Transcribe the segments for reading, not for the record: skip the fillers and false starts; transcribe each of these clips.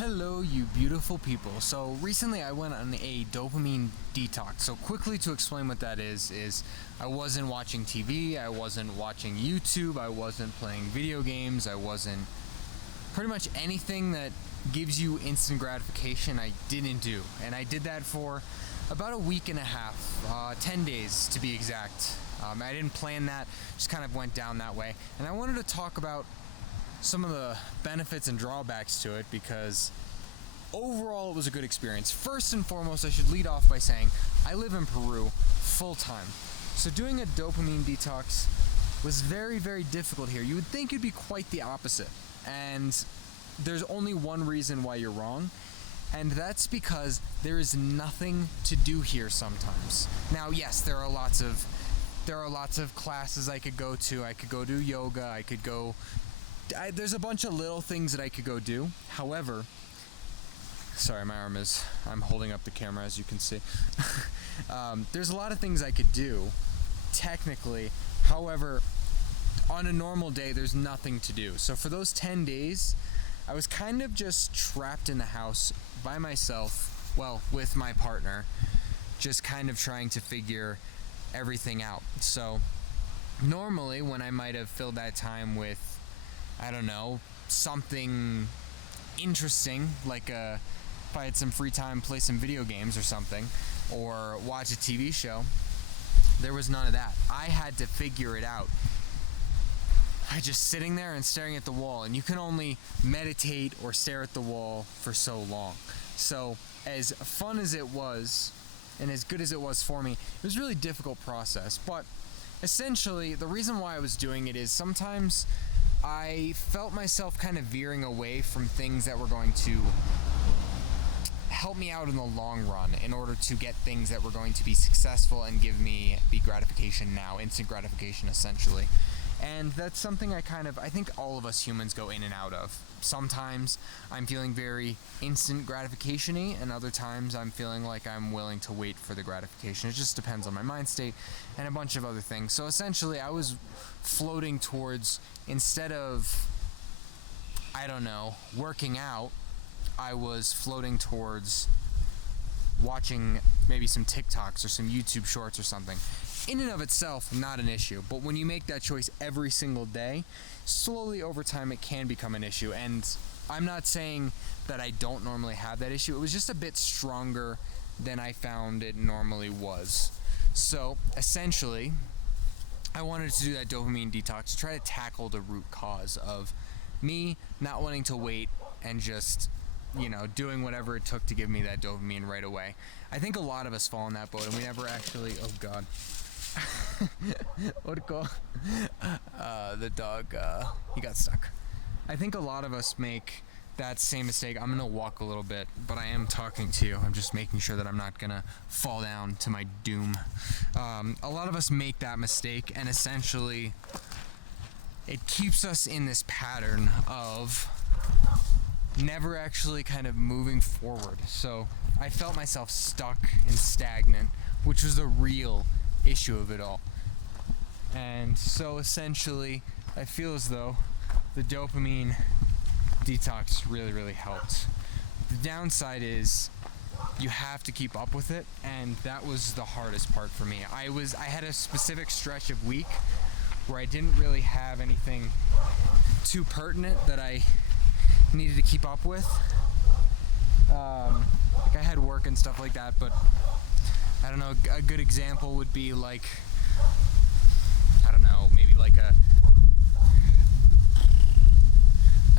Hello, you beautiful people. So recently I went on a dopamine detox. So quickly to explain what that is I wasn't watching TV, I wasn't watching YouTube, I wasn't playing video games, I wasn't pretty much anything that gives you instant gratification I didn't do. And I did that for about a week and a half, 10 days to be exact. I didn't plan that, just kind of went down that way. And I wanted to talk about some of the benefits and drawbacks to it because overall it was a good experience. First and foremost, I should lead off by saying I live in Peru full time. So doing a dopamine detox was very, very difficult here. You would think it'd be quite the opposite. And there's only one reason why you're wrong, and that's because there is nothing to do here sometimes. Now, yes, there are lots of classes I could go to. I could go do yoga, there's a bunch of little things that I could go do. However, sorry, I'm holding up the camera as you can see. There's a lot of things I could do, technically. However, on a normal day, there's nothing to do. So for those 10 days, I was kind of just trapped in the house by myself, well, with my partner, just kind of trying to figure everything out. So normally when I might have filled that time with, I don't know, something interesting, like if I had some free time, play some video games or something, or watch a TV show, there was none of that. I had to figure it out. I just sitting there and staring at the wall, and you can only meditate or stare at the wall for so long. So as fun as it was, and as good as it was for me, it was a really difficult process. But essentially, the reason why I was doing it is sometimes I felt myself kind of veering away from things that were going to help me out in the long run in order to get things that were going to be successful and give me the gratification now, instant gratification essentially. And that's something I think all of us humans go in and out of. Sometimes I'm feeling very instant gratification-y, and other times I'm feeling like I'm willing to wait for the gratification. It just depends on my mind state and a bunch of other things. So essentially I was floating towards, instead of, I don't know, working out, I was floating towards watching maybe some TikToks or some YouTube shorts or something. In and of itself, not an issue, but when you make that choice every single day, slowly over time it can become an issue. And I'm not saying that I don't normally have that issue, it was just a bit stronger than I found it normally was. So essentially, I wanted to do that dopamine detox to try to tackle the root cause of me not wanting to wait and just, doing whatever it took to give me that dopamine right away. I think a lot of us fall in that boat and we never actually, oh God. Orko. The dog, he got stuck. I think a lot of us make that same mistake. I'm gonna walk a little bit, but I am talking to you. I'm just making sure that I'm not gonna fall down to my doom. A lot of us make that mistake, and essentially it keeps us in this pattern of never actually kind of moving forward. So I felt myself stuck and stagnant, which was the real issue of it all. And so essentially I feel as though the dopamine detox really, really helped. The downside is you have to keep up with it, and that was the hardest part for me. I had a specific stretch of week where I didn't really have anything too pertinent that I needed to keep up with. Like I had work and stuff like that, but I don't know, a good example would be like, I don't know, maybe like a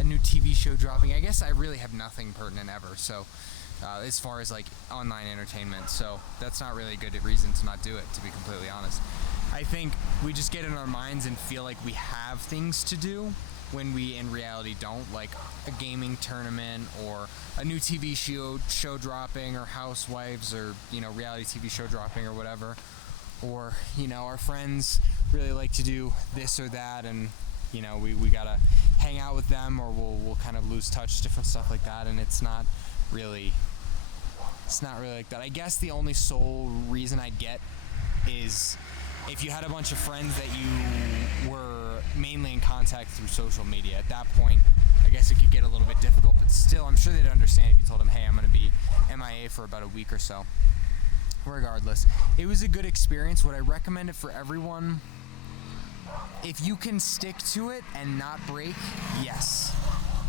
new TV show dropping. I guess I really have nothing pertinent ever, so as far as like online entertainment, so that's not really a good reason to not do it, to be completely honest. I think we just get in our minds and feel like we have things to do when we in reality don't, like a gaming tournament or a new TV show dropping, or Housewives, or reality TV show dropping or whatever, or our friends really like to do this or that, and we gotta hang out with them, or we'll kind of lose touch, different stuff like that, and it's not really like that. I guess the only sole reason I'd get is if you had a bunch of friends that you were mainly in contact through social media. At that point, I guess it could get a little bit difficult, but still, I'm sure they'd understand if you told them, hey, I'm going to be MIA for about a week or so. Regardless, it was a good experience. Would I recommend it for everyone? If you can stick to it and not break, yes.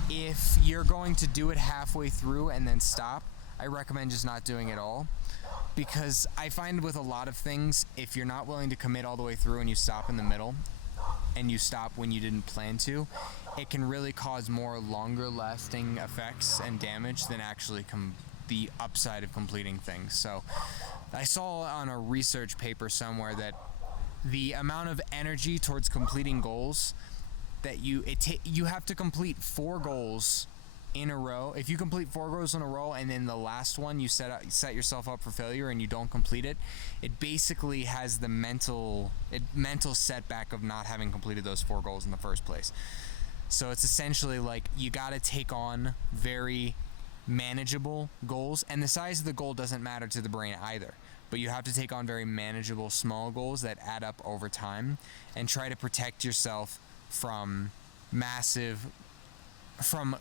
If you're going to do it halfway through and then stop, I recommend just not doing it all. Because I find with a lot of things, if you're not willing to commit all the way through and you stop in the middle, and you stop when you didn't plan to, it can really cause more longer lasting effects and damage than actually the upside of completing things. So I saw on a research paper somewhere that the amount of energy towards completing goals that you have to complete 4 goals in a row. If you complete 4 goals in a row and then the last one you set yourself up for failure and you don't complete it, it basically has the mental setback of not having completed those 4 goals in the first place. So it's essentially like you got to take on very manageable goals, and the size of the goal doesn't matter to the brain either, but you have to take on very manageable small goals that add up over time and try to protect yourself from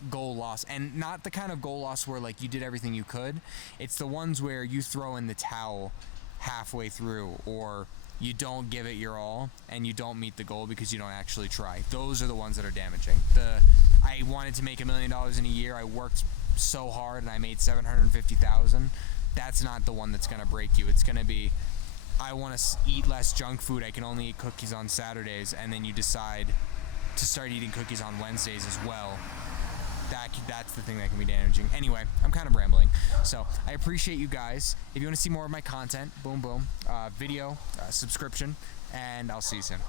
goal loss. And not the kind of goal loss where like you did everything you could. It's the ones where you throw in the towel halfway through, or you don't give it your all and you don't meet the goal because you don't actually try. Those are the ones that are damaging. I wanted to make $1 million in a year. I worked so hard and I made $750,000. That's not the one that's going to break you. It's going to be, I want to eat less junk food. I can only eat cookies on Saturdays, and then you decide to start eating cookies on Wednesdays as well. That's the thing that can be damaging. Anyway, I'm kind of rambling. So I appreciate you guys. If you want to see more of my content, boom, video, subscription, and I'll see you soon.